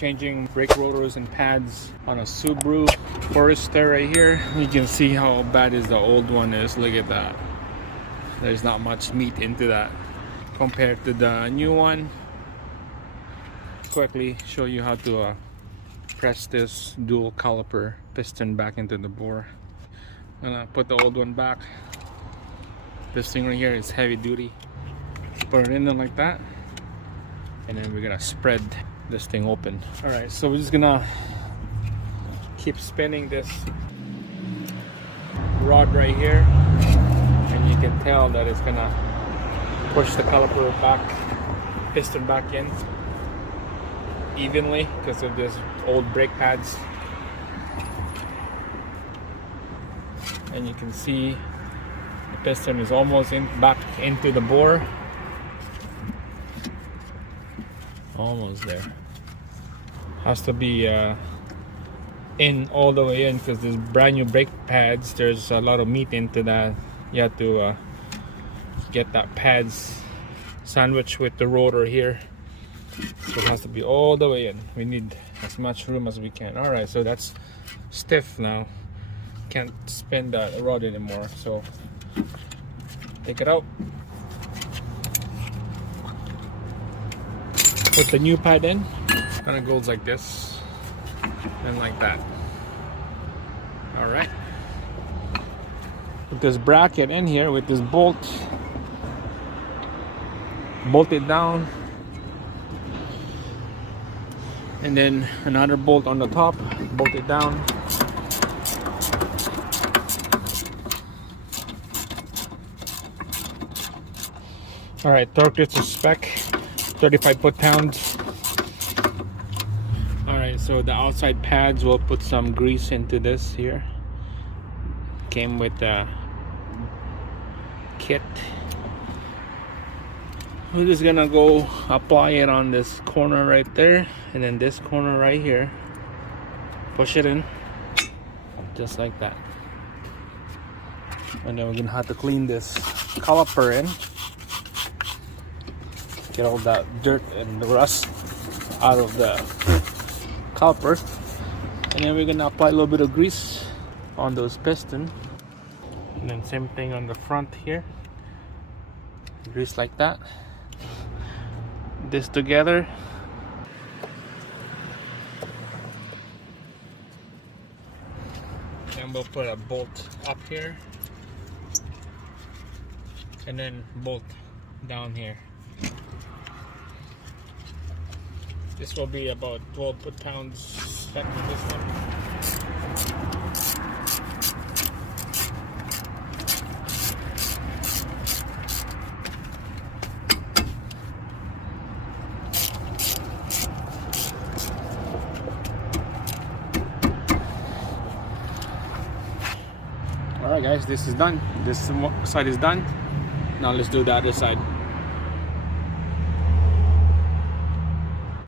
changing brake rotors and pads on a Subaru Forester right here. You can see how bad is the old one is. Look at that. There's not much meat into that compared to the new one. Quickly show you how to press this dual caliper piston back into the bore. I'm gonna put the old one back. This thing right here is heavy duty. Put it in there like that, and then we're gonna spread this thing open. All right, so we're just gonna keep spinning this rod right here, and you can tell that it's gonna push the caliper back, piston back in evenly because of this old brake pads. And you can see the piston is almost back into the bore. Almost there. Has to be in all the way in because there's brand new brake pads. There's a lot of meat into that. You have to get that pads sandwiched with the rotor here. So it has to be all the way in. We need as much room as we can. Alright, so that's stiff now. Can't spin that rod anymore. So take it out. Put the new pad in. Kind of goes like this and like that. Alright. Put this bracket in here with this bolt. Bolt it down. And then another bolt on the top. Bolt it down. Alright, torque this to spec. 35 foot-pounds. Alright, so the outside pads, we'll put some grease into this here. Came with the kit. We're just gonna go apply it on this corner right there, and then this corner right here. Push it in, just like that. And then we're gonna have to clean this caliper in. Get all that dirt and the rust out of the caliper, and then we're gonna apply a little bit of grease on those pistons, and then same thing on the front here. Grease like that. This together. And we'll put a bolt up here, and then bolt down here. This will be about 12 foot-pounds set for this one. Alright guys, this is done. This side is done. Now let's do the other side.